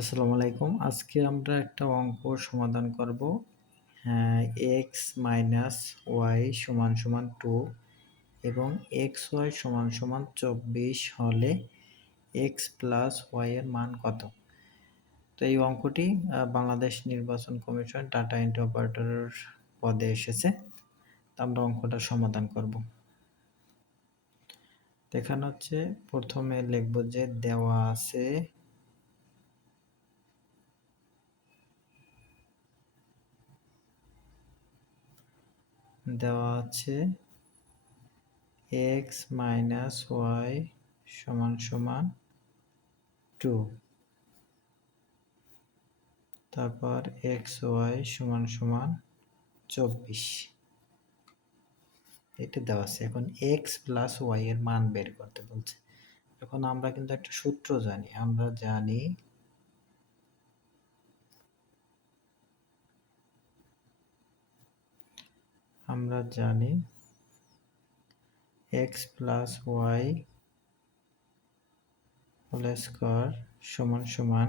আসসালামু আলাইকুম। আজকে আমরা একটা অঙ্ক সমাধান করব। x মাইনাস ওয়াই সমান সমান 2 এবং xy সমান সমান 24 হলে x প্লাস y এর মান কত? তো এই অঙ্কটি বাংলাদেশ নির্বাচন কমিশন ডাটা এন্ট্রি অপারেটরের পদে এসেছে। তো আমরা অঙ্কটা সমাধান করব। দেখানো হচ্ছে, প্রথমে লিখব যে দেওয়া আছে x মাইনাস ওয়াই সমান সমান 2, তারপর xy সমান সমান 24, এটা দেওয়া আছে। এখন x প্লাস ওয়াই এর মান বের করতে বলছে। এখন আমরা কিন্তু একটা সূত্র জানি, আমরা জানি x plus y whole square সমান সমান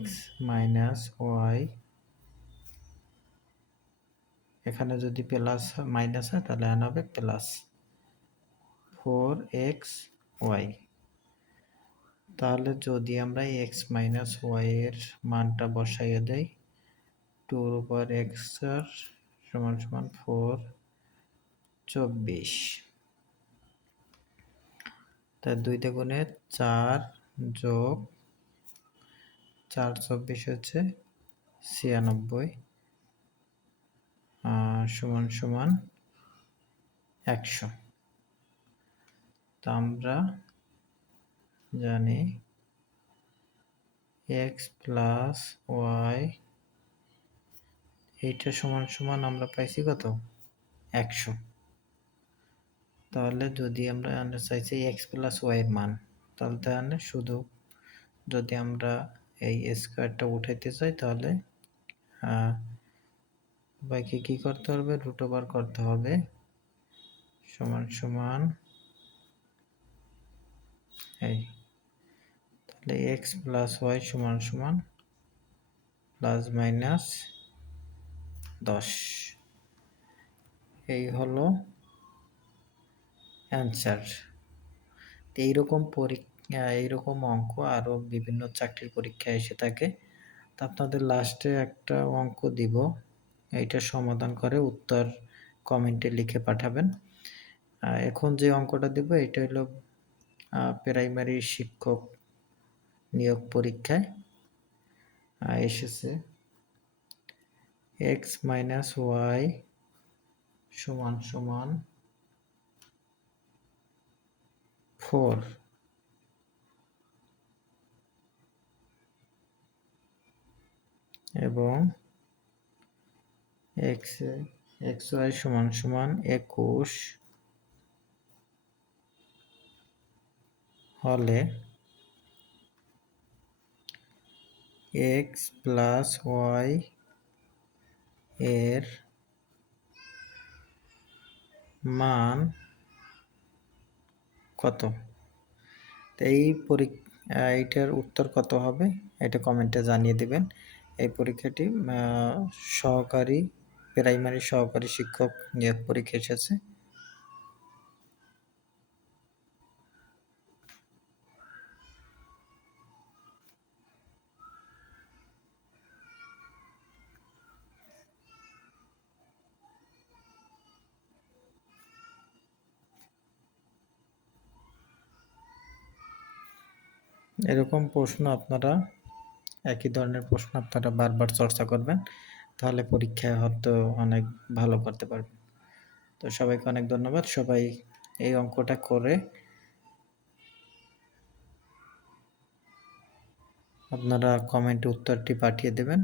x মাইনাস ওয়াই, এখানে যদি প্লাস মাইনাস হয় তাহলে আন হবে প্লাস 4xy। তাহলে যদি আমরা x মাইনাস ওয়াই এর মানটা বসাইয়ে দেই, 2 এর উপর x সমান সমান 4, 24, তার 2 তে গুণে 4 যোগ 4, 24 হচ্ছে 96, সমান সমান 100। তা আমরা জানি x প্লাস ওয়াই এইটা সমান সমান আমরা পাইছি কত? 100। তাহলে যদি আমরা আনতে চাইছি x প্লাস ওয়াই এর মান, তাহলে শুধু যদি আমরা এই স্কয়ারটা উঠাইতে চাই তাহলে বাকি কি করতে হবে? রুট ওভার করতে হবে, সমান সমান এই, তাহলে x প্লাস ওয়াই সমান সমান প্লাস মাইনাস 10। এই হলো অ্যান্সার। এইরকম অঙ্ক আরও বিভিন্ন চাকরির পরীক্ষায় এসে থাকে। তো আপনাদের লাস্টে একটা অঙ্ক দিব, এইটা সমাধান করে উত্তর কমেন্টে লিখে পাঠাবেন। এখন যে অঙ্কটা দিব এটা হলো প্রাইমারি শিক্ষক নিয়োগ পরীক্ষায় এসেছে। x মাইনাস ওয়াই সমান সমান 4 এবং xy সমান সমান 21 হলে x প্লাস ওয়াই এর মান কত? এইটার উত্তর কত হবে এটা কমেন্টে জানিয়ে দিবেন। এই পরীক্ষাটি প্রাইমারি সহকারী শিক্ষক নিয়োগ পরীক্ষা এসেছে। এরকম প্রশ্ন আপনারা, একই ধরনের প্রশ্ন আপনারা বারবার চর্চা করবেন, তাহলে পরীক্ষায় হয়তো অনেক ভালো করতে পারবেন। তো সবাইকে অনেক ধন্যবাদ। সবাই এই অঙ্কটা করে আপনারা কমেন্টে উত্তরটি পাঠিয়ে দেবেন।